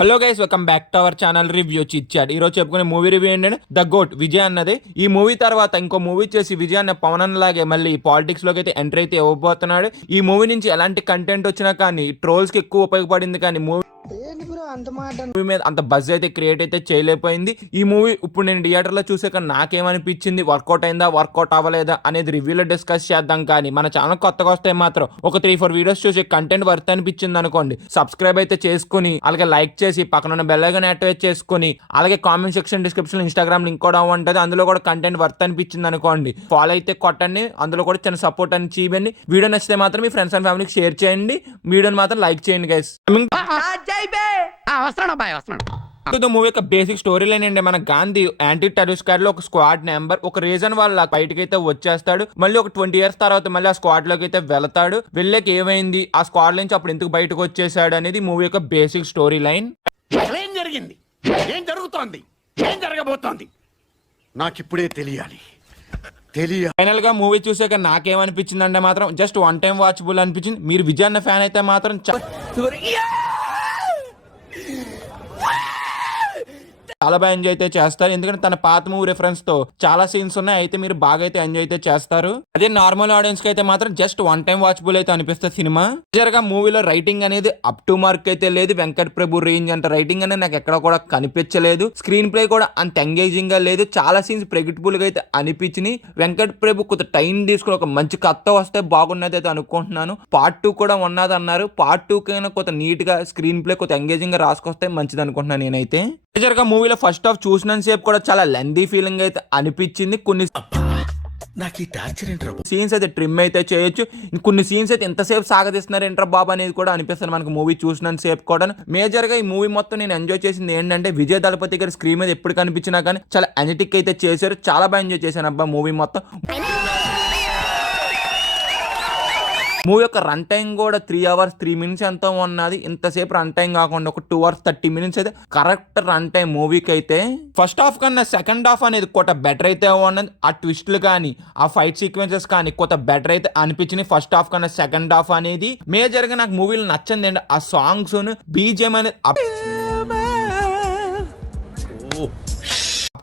Hello guys, welcome back to our channel review chit chat. ఈ రోజు చెప్పుకునే movie review ఏంటంటే ద గోట్ విజయ్ అన్నది. ఈ మూవీ తర్వాత ఇంకో మూవీ చేసి విజయ్ అన్న పవన్ అన్న లాగే మళ్ళీ పాలిటిక్స్ లోకి అయితే ఎంటర్ అయితే ఇవ్వబోతున్నాడు. ఈ మూవీ నుంచి ఎలాంటి కంటెంట్ వచ్చినా కానీ ట్రోల్స్ కి ఎక్కువ ఉపయోగపడింది, కానీ మూవీ మీద అంత బజ్ అయితే క్రియేట్ అయితే చేయలేకపోయింది. ఈ మూవీ ఇప్పుడు నేను థియేటర్ లో చూసాక నాకేమనిపించింది, వర్కౌట్ అయిందా వర్కౌట్ అవ్వలేదా అనేది రివ్యూలో డిస్కస్ చేద్దాం. కానీ మన ఛానల్ కొత్తగా వస్తే మాత్రం ఒక 3-4 వీడియోస్ చూసి కంటెంట్ వర్త్ అనిపించింది అనుకోండి, సబ్స్క్రైబ్ అయితే చేసుకుని అలాగే లైక్ చేసి పక్కన ఉన్న బెల్ ఐకాన్ యాక్టివేట్ చేసుకుని అలాగే comment section description Instagram link కూడా ఉంటుంది, అందులో కూడా కంటెంట్ వర్త్ అనిపించింది అనుకోండి ఫాలో అయితే కొట్టండి. అందులో కూడా చిన్న సపోర్ట్ అని చేయండి. వీడియో నచ్చితే మాత్రం మీ ఫ్రెండ్స్ అండ్ ఫ్యామిలీకి షేర్ చేయండి. వీడియోని మాత్రం లైక్ చేయండి గైస్. మూవీ యొక్క బేసిక్ స్టోరీ లైన్ ఏంటి, మన గాంధీ యాంటీ టెర్రరిస్ట్ స్క్వాడ్ లో ఒక స్క్వాడ్ నెంబర్ ఒక రీజన్ వల్ల బయటకి అయితే వచ్చేస్తాడు. మళ్ళీ ఒక 20 years తర్వాత మళ్ళీ ఆ స్క్వాడ్ లోకి అయితే వెళ్తాడు. వెళ్ళాక ఏమైంది, ఆ స్క్వాడ్ నుంచి అప్పుడు ఎందుకు బయటకు వచ్చేసాడు అనేది మూవీ యొక్క బేసిక్ స్టోరీ లైన్. ఏం జరిగింది, ఏం జరుగుతోంది, ఏం జరగబోతోంది నాకు ఇప్పుడే తెలియాలి. ఫైనల్ గా మూవీ చూసాక నాకేమనిపించింది అంటే మాత్రం జస్ట్ వన్ టైం వాచబుల్ అనిపించింది. మీరు విజయ్ అన్న ఫ్యాన్ అయితే మాత్రం చాలా బాగా ఎంజాయ్ అయితే చేస్తారు, ఎందుకంటే తన పాత మూవీ రిఫరెన్స్ తో చాలా సీన్స్ ఉన్నాయి. అయితే మీరు బాగా అయితే ఎంజాయ్ అయితే చేస్తారు. అదే నార్మల్ ఆడియన్స్ కి అయితే మాత్రం జస్ట్ వన్ టైం వాచబుల్ అయితే అనిపిస్తుంది సినిమా. గా మూవీలో రైటింగ్ అనేది అప్ టు మార్క్ అయితే లేదు. వెంకట్ ప్రభు రేంజ్ అంటే రైటింగ్ అనేది నాకు ఎక్కడ కూడా కనిపించలేదు. స్క్రీన్ ప్లే కూడా అంత ఎంగేజింగ్ గా లేదు. చాలా సీన్స్ ప్రెడిక్టబుల్ గా అయితే అనిపించినాయి. వెంకట్ ప్రభు కొంత టైం తీసుకుని ఒక మంచి కథ వస్తే బాగున్నది అయితే అనుకుంటున్నాను. పార్ట్ 2 కూడా ఉన్నది అన్నారు. పార్ట్ 2 కైనా కొంత నీట్ గా స్క్రీన్ ప్లే కొంత ఎంగేజింగ్ గా రాసుకొస్తే మంచిది అనుకుంటున్నాను నేనైతే. గా మూవీలో ఫస్ట్ హాఫ్ చూసినంత సేపు కూడా చాలా లెందీ ఫీలింగ్ అయితే అనిపించింది. కొన్ని సీన్స్ అయితే ట్రిమ్ అయితే చేయొచ్చు, కొన్ని సీన్స్ అయితే ఎంతసేపు సాగదీస్తున్నారు ఏంట్రా బాబు అనేది కూడా అనిపిస్తుంది మనకు మూవీ చూసినంత సేపు కూడా. మేజర్ గా ఈ మూవీ మొత్తం నేను ఎంజాయ్ చేసింది ఏంటంటే విజయ్ దళపతి గారి స్క్రీన్ మీద ఎప్పుడు కనిపించినా కానీ చాలా ఎనర్జెటిక్ అయితే చేశారు. చాలా బాగా ఎంజాయ్ చేశాను అబ్బా మూవీ మొత్తం. మూవీ యొక్క రన్ టైం కూడా 3 hours 3 minutes ఎంతో ఉన్నది. ఇంతసేపు రన్ టైం కాకుండా ఒక 2 hours 30 minutes అయితే కరెక్ట్ రన్ టైం మూవీకి అయితే. ఫస్ట్ హాఫ్ కన్నా సెకండ్ హాఫ్ అనేది కొంత బెటర్ అయితే ఉన్నది. ఆ ట్విస్ట్లు కానీ ఆ ఫైట్ సీక్వెన్సెస్ కానీ కొంత బెటర్ అయితే అనిపించినాయి ఫస్ట్ హాఫ్ కన్నా సెకండ్ హాఫ్ అనేది. మేజర్ గా నాకు మూవీలో నచ్చింది ఏంటి ఆ సాంగ్స్ బీజిఎం అనేది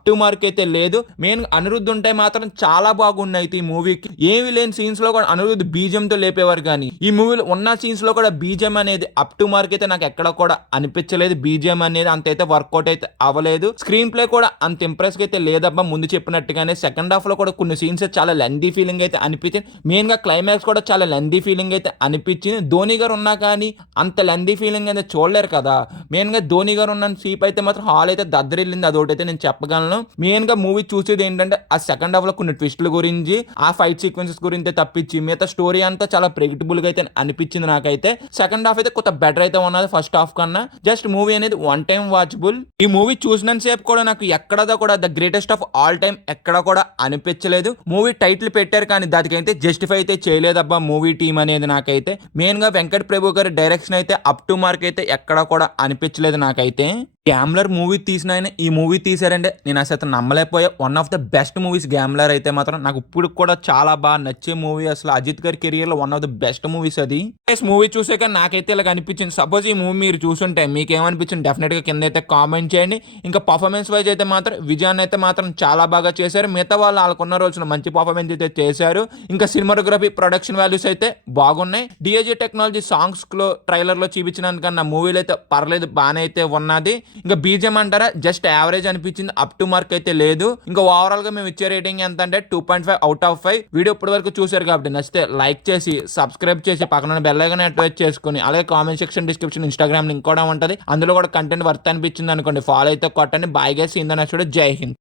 టు మార్క్ అయితే లేదు. మెయిన్ అనిరుద్ధ్ ఉంటే మాత్రం చాలా బాగున్నాయి ఈ మూవీకి. ఏమి లేని సీన్స్ లో కూడా అనిరుద్ధ్ బీజం తో లేపేవారు, కానీ ఈ మూవీలో ఉన్న సీన్స్ లో కూడా బీజం అనేది అప్ టు మార్క్ అయితే నాకు ఎక్కడ కూడా అనిపించలేదు. బీజం అనేది అంత అయితే వర్కౌట్ అయితే అవ్వలేదు. స్క్రీన్ ప్లే కూడా అంత ఇంప్రెస్ అయితే లేదబ్బా ముందు చెప్పినట్టుగానే. సెకండ్ హాఫ్ లో కూడా కొన్ని సీన్స్ చాలా లెందీ ఫీలింగ్ అయితే అనిపించింది. మెయిన్ గా క్లైమాక్స్ కూడా చాలా లెందీ ఫీలింగ్ అయితే అనిపించింది. ధోని గారు ఉన్నా కానీ అంత లెందీ ఫీలింగ్ అయితే చూడలేరు కదా. మెయిన్ గా ధోని గారు ఉన్న సీప్ అయితే మాత్రం హాల్ అయితే దద్దరిల్లింది, అదొకటైతే నేను చెప్పగలను. మెయిన్ గా మూవీ చూసేది ఏంటంటే ఆ సెకండ్ హాఫ్ లో కొన్ని ట్విస్టుల గురించి ఆ ఫైట్ సీక్వెన్సెస్ గురించి తప్పించి మిగతా స్టోరీ అంతా చాలా ప్రెడిక్టబుల్ గా అయితే అనిపించింది నాకైతే. సెకండ్ హాఫ్ అయితే కొంత బెటర్ అయితే ఉన్నది ఫస్ట్ హాఫ్ కన్నా. జస్ట్ మూవీ అనేది వన్ టైం వాచబుల్. ఈ మూవీ చూసినంత సేపు కూడా నాకు ఎక్కడదా కూడా the greatest of all time ఎక్కడ కూడా అనిపించలేదు. మూవీ టైటిల్ పెట్టారు కానీ దానికైతే జస్టిఫై అయితే చేయలేదబ్బా మూవీ టీం అనేది నాకైతే. మెయిన్ గా వెంకట్ ప్రభు గారి డైరెక్షన్ అయితే అప్ టు మార్క్ అయితే ఎక్కడ కూడా అనిపించలేదు నాకైతే. గ్యామ్లర్ మూవీ తీసిన ఆయన ఈ మూవీ తీసారంటే నేను అసలు నమ్మలేకపోయా. One of the best movies Gambler అయితే మాత్రం నాకు ఇప్పుడు కూడా చాలా బాగా నచ్చే మూవీ. అసలు అజిత్ గారి కెరియర్ లో one of the best movies అది. మూవీ చూసాక నాకైతే ఇలా అనిపించింది. సపోజ్ ఈ మూవీ మీరు చూసుంటే మీకు ఏమనిపించింది డెఫినెట్ గా కింద అయితే కామెంట్ చేయండి. ఇంకా పర్ఫార్మెన్స్ వైజ్ అయితే మాత్రం విజయాన్ని అయితే మాత్రం చాలా బాగా చేశారు. మిగతా వాళ్ళు వాళ్ళకున్న రోజున మంచి పర్ఫార్మెన్స్ అయితే చేశారు. ఇంకా సినిమాటోగ్రఫీ ప్రొడక్షన్ వాల్యూస్ అయితే బాగున్నాయి. డిఏజీ టెక్నాలజీ సాంగ్స్ లో ట్రైలర్ లో చూపించినందుకన్నా మూవీలో అయితే పర్లేదు, బాగానే అయితే ఉన్నది. ఇంకా బీజం అంటారా జస్ట్ యావరేజ్ అనిపించింది, అప్ టు మార్క్ అయితే లేదు. ఇంకా ఓవరాల్ గా మేము ఇచ్చే రేటింగ్ ఎంత అంటే 2.5 out of 5. వీడియో ఇప్పటి వరకు చూసారు కాబట్టి నచ్చితే లైక్ చేసి సబ్స్క్రైబ్ చేసి పక్కన బెల్ ఐకాన్ యాక్టివేట్ చేసుకుని అలాగే comment section description Instagram link కూడా ఉంటుంది, అందులో కూడా కంటెంట్ వర్త్ అనిపించింది అనుకోండి ఫాలో అయితే కొట్టండి. Bye guys, in the next video. జై హింద్.